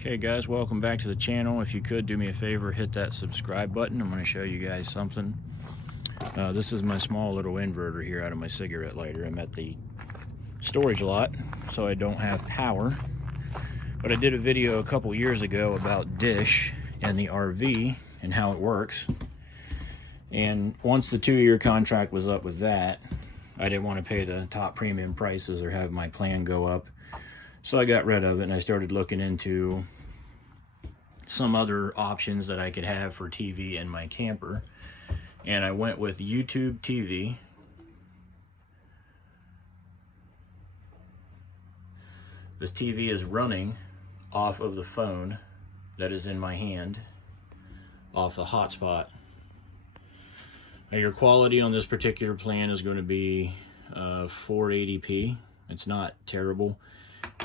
Okay guys, welcome back to the channel. If you could do me a favor, hit that subscribe button. I'm going to show you guys something. This is my small little inverter here out of my cigarette lighter. I'm at the storage lot, so I don't have power. But I did a video a couple years ago about Dish and the RV and how it works. And once the 2-year contract was up with that, I didn't want to pay the top premium prices or have my plan go up. So I got rid of it and I started looking into some other options that I could have for TV in my camper. And I went with YouTube TV. This TV is running off of the phone that is in my hand, off the hotspot. Now your quality on this particular plan is going to be 480p. It's not terrible.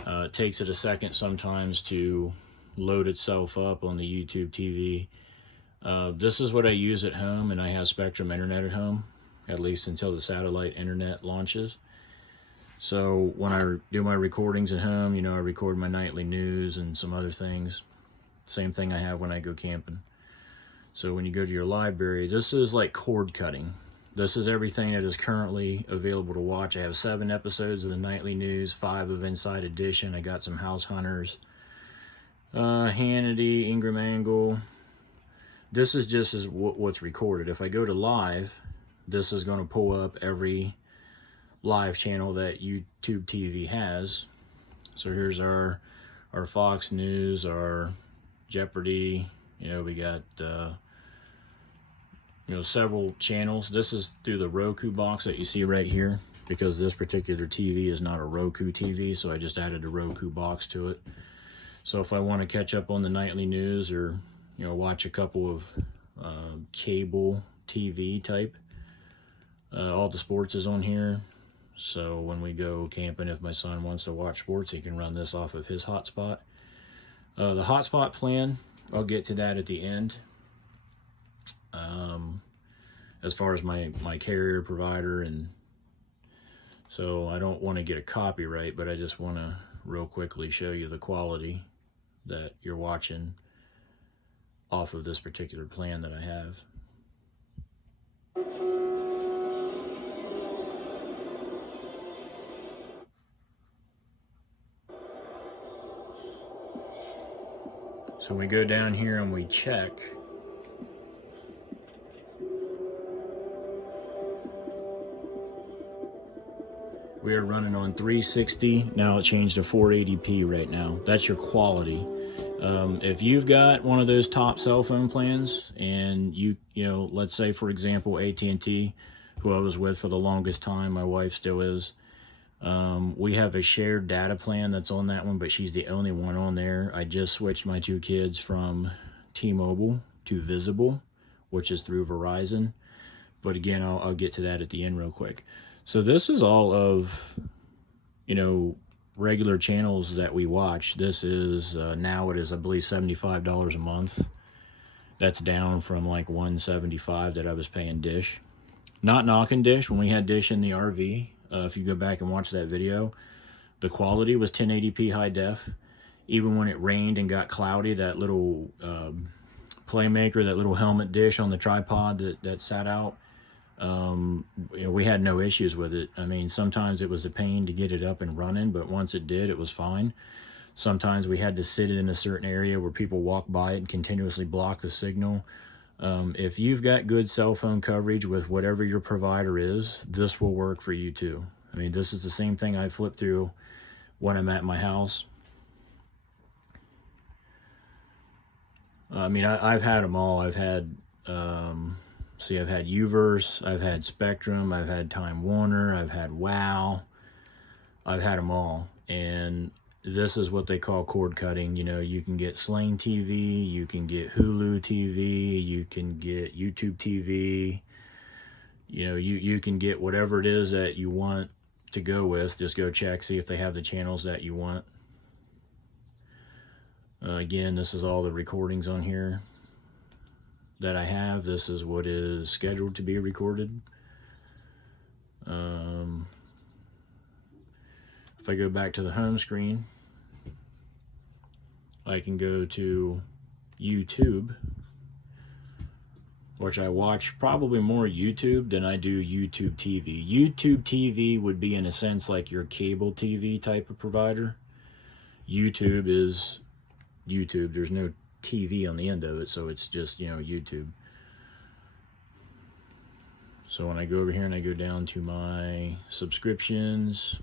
It takes it a second sometimes to load itself up on the YouTube TV. This is what I use at home, and I have Spectrum internet at home, at least until the satellite internet launches. So when I do my recordings at home, I record my nightly news and some other things. Same thing I have when I go camping. So when you go to your library, this is like cord cutting. This is everything that is currently available to watch. I have 7 episodes of the nightly news, 5 of Inside Edition. I got some House Hunters, Hannity, Ingram Angle. This is just as what's recorded. If I go to live, this is going to pull up every live channel that YouTube TV has. So here's our Fox News, our Jeopardy. We got several channels. This is through the Roku box that you see right here, because this particular TV is not a Roku TV, so I just added a Roku box to it. So if I want to catch up on the nightly news or watch a couple of cable TV type, all the sports is on here. So when we go camping, if my son wants to watch sports, he can run this off of his hotspot. The hotspot plan, I'll get to that at the end. As far as my carrier provider, and so I don't want to get a copyright, but I just want to real quickly show you the quality that you're watching off of this particular plan that I have. So we go down here and we check. We are running on 360. Now it changed to 480p right now. That's your quality. If you've got one of those top cell phone plans, and let's say for example AT&T, who I was with for the longest time, my wife still is. We have a shared data plan that's on that one, but she's the only one on there. I just switched my 2 kids from T-Mobile to Visible, which is through Verizon. But again, I'll get to that at the end real quick. So this is all of, regular channels that we watch. This is, now it is, I believe, $75 a month. That's down from like $175 that I was paying Dish. Not knocking Dish. When we had Dish in the RV, if you go back and watch that video, the quality was 1080p high def. Even when it rained and got cloudy, that little Playmaker, that little helmet dish on the tripod that sat out, we had no issues with it. I mean, sometimes it was a pain to get it up and running, but once it did, it was fine. Sometimes we had to sit it in a certain area where people walk by it and continuously block the signal. If you've got good cell phone coverage with whatever your provider is, this will work for you too. I mean, this is the same thing I flip through when I'm at my house. I mean, I've had them all. I've had I've had Uverse, I've had Spectrum, I've had Time Warner, I've had WOW, I've had them all. And this is what they call cord cutting. You can get Sling TV, you can get Hulu TV, you can get YouTube TV. You can get whatever it is that you want to go with. Just go check, see if they have the channels that you want. Again, this is all the recordings on here that I have. This is what is scheduled to be recorded. If I go back to the home screen, I can go to YouTube, which I watch probably more YouTube than I do YouTube TV. YouTube TV would be, in a sense, like your cable TV type of provider. YouTube is YouTube. There's no TV on the end of it, so it's just, you know, YouTube. So when I go over here and I go down to my subscriptions,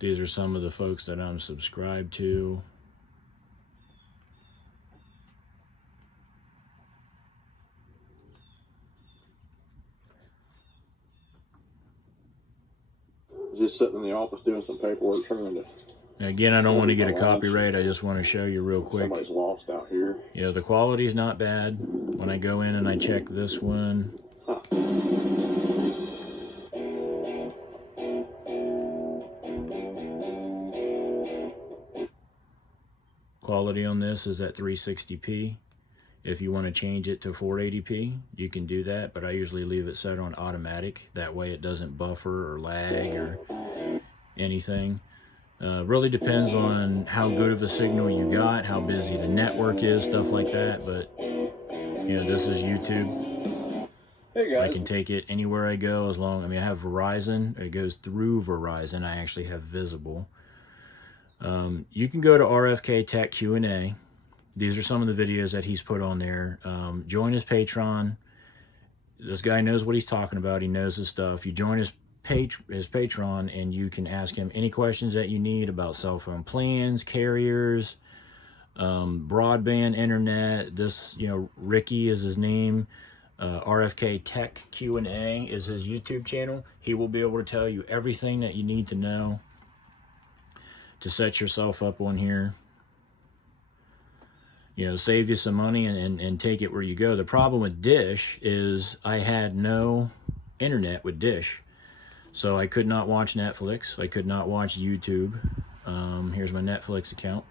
these are some of the folks that I'm subscribed to. Just sitting in the office doing some paperwork, trying to. Again, I don't want to get a copyright. I just want to show you real quick. Somebody's lost out here. You know, the quality's not bad. When I go in and I check this one, quality on this is at 360p. If you want to change it to 480p, you can do that, but I usually leave it set on automatic. That way it doesn't buffer or lag or anything. Really depends on how good of a signal you got, how busy the network is, stuff like that. But, you know, this is YouTube. Hey guys. I can take it anywhere I go as long, I mean, I have Verizon. It goes through Verizon. I actually have Visible. You can go to RFK Tech Q&A. These are some of the videos that he's put on there. Join his Patreon. This guy knows what he's talking about. He knows his stuff. You join his Patreon and you can ask him any questions that you need about cell phone plans, carriers, broadband, internet. This, you know, Ricky is his name. RFK Tech Q&A is his YouTube channel. He will be able to tell you everything that you need to know to set yourself up on here. You know, save you some money and take it where you go. The problem with Dish is I had no internet with Dish. So I could not watch Netflix. I could not watch YouTube. Here's my Netflix account.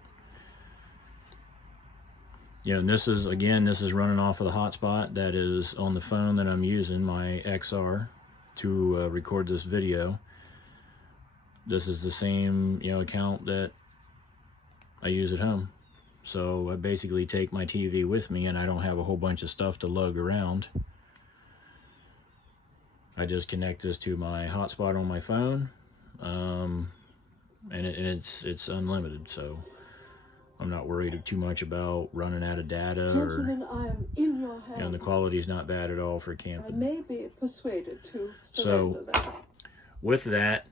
You know, and this is, again, this is running off of the hotspot that is on the phone that I'm using, my XR, to record this video. This is the same, you know, account that I use at home. So I basically take my TV with me and I don't have a whole bunch of stuff to lug around. I just connect this to my hotspot on my phone, and it's unlimited, so I'm not worried too much about running out of data. Gentlemen, I am in your hands. You know, the quality is not bad at all for camping. I may be persuaded to surrender that. With that,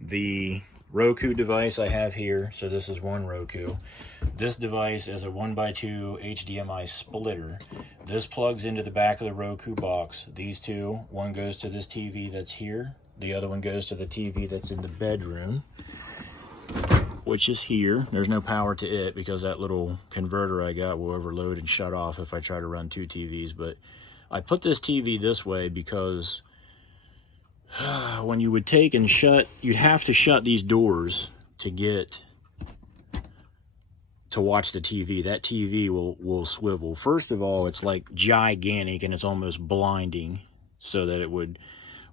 the Roku device I have here, so this is one Roku. This device is a 1x2 HDMI splitter. This plugs into the back of the Roku box. These two, one goes to this TV that's here. The other one goes to the TV that's in the bedroom, which is here. There's no power to it because that little converter I got will overload and shut off if I try to run two TVs. But I put this TV this way because when you would take and shut, you'd have to shut these doors to get to watch the TV. That TV will swivel. First of all, it's like gigantic and it's almost blinding, so that it would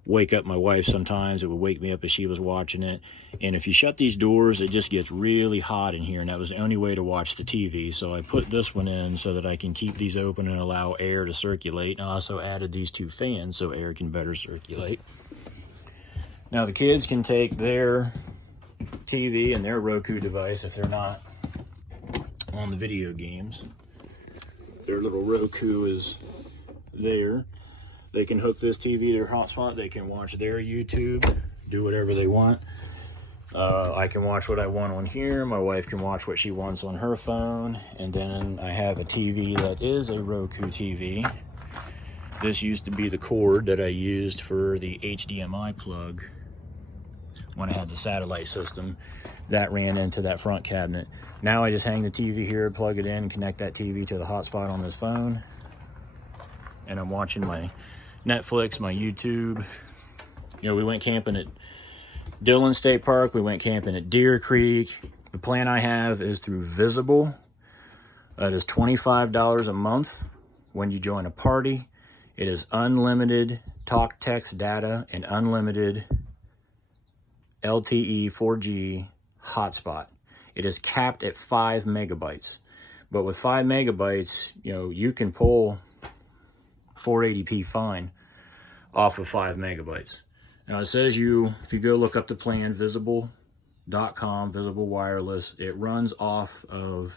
wake up my wife sometimes. It would wake me up as she was watching it. And if you shut these doors, it just gets really hot in here, and that was the only way to watch the TV. So I put this one in so that I can keep these open and allow air to circulate. And I also added these two fans so air can better circulate. Now the kids can take their TV and their Roku device if they're not on the video games. Their little Roku is there. They can hook this TV to their hotspot. They can watch their YouTube, do whatever they want. I can watch what I want on here. My wife can watch what she wants on her phone. And then I have a TV that is a Roku TV. This used to be the cord that I used for the HDMI plug when I had the satellite system. That ran into that front cabinet. Now I just hang the TV here, plug it in, connect that TV to the hotspot on this phone, and I'm watching my Netflix, my YouTube. You know, we went camping at Dillon State Park. We went camping at Deer Creek. The plan I have is through Visible. It is $25 a month when you join a party. It is unlimited talk, text, data, and unlimited LTE 4G hotspot. It is capped at 5 megabytes. But with 5 megabytes, you know, you can pull 480p fine off of 5 megabytes. Now it says if you go look up the plan, visible.com, Visible Wireless, it runs off of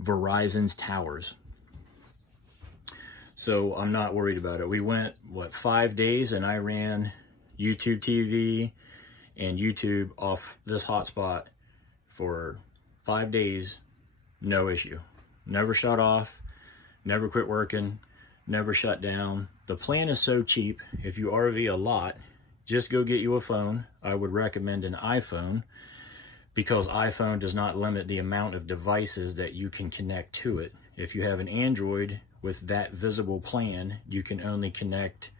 Verizon's towers. So I'm not worried about it. We went, 5 days, and I ran YouTube TV and YouTube off this hotspot for 5 days, no issue. Never shut off, never quit working, never shut down. The plan is so cheap. If you RV a lot, just go get you a phone. I would recommend an iPhone, because iPhone does not limit the amount of devices that you can connect to it. If you have an Android with that Visible plan, you can only connect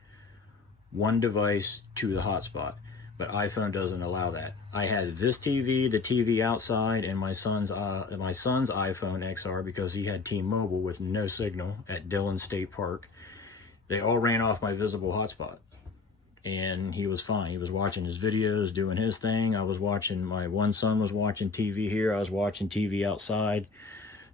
one device to the hotspot, but iPhone doesn't allow that. I had this TV, the TV outside, and my son's iPhone XR, because he had T-Mobile with no signal at Dillon State Park. They all ran off my Visible hotspot, and he was fine. He was watching his videos, doing his thing. My one son was watching TV here. I was watching TV outside.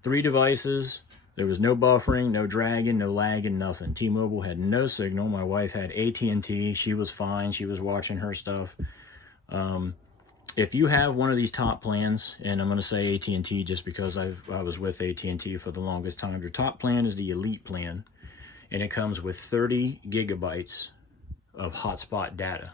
3 devices. There was no buffering, no dragging, no lagging, nothing. T-Mobile had no signal. My wife had AT&T. She was fine. She was watching her stuff. If you have one of these top plans, and I'm going to say AT&T just because I was with AT&T for the longest time. Your top plan is the Elite plan, and it comes with 30 gigabytes of hotspot data.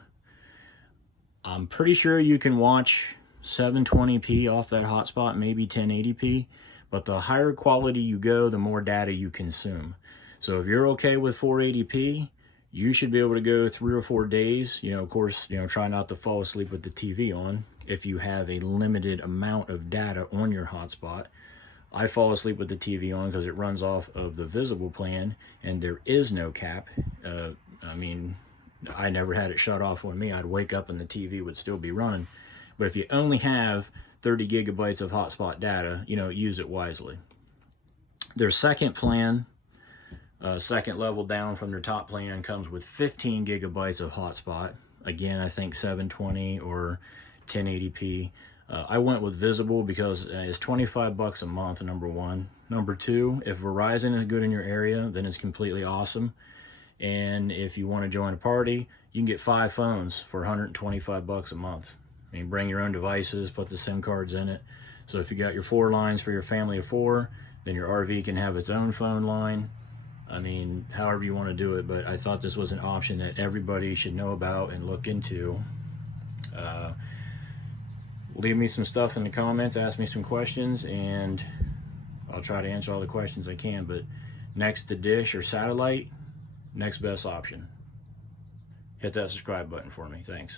I'm pretty sure you can watch 720p off that hotspot, maybe 1080p. But the higher quality you go, the more data you consume. So if you're okay with 480p, you should be able to go 3 or 4 days. You know, of course, you know, try not to fall asleep with the TV on if you have a limited amount of data on your hotspot. I fall asleep with the TV on because it runs off of the Visible plan, and there is no cap. I mean, I never had it shut off on me. I'd wake up and the TV would still be running. But if you only have 30 gigabytes of hotspot data, you know, use it wisely. Their second plan, second level down from their top plan, comes with 15 gigabytes of hotspot. Again, I think 720 or 1080p. I went with Visible because it's $25 a month, number one. Number two, if Verizon is good in your area, then it's completely awesome. And if you want to join a party, you can get 5 phones for $125 a month. I mean, bring your own devices, put the SIM cards in it. So if you got your 4 lines for your family of 4, then your RV can have its own phone line. I mean, however you want to do it, but I thought this was an option that everybody should know about and look into. Leave me some stuff in the comments, ask me some questions, and I'll try to answer all the questions I can. But next to dish or satellite, next best option. Hit that subscribe button for me. Thanks.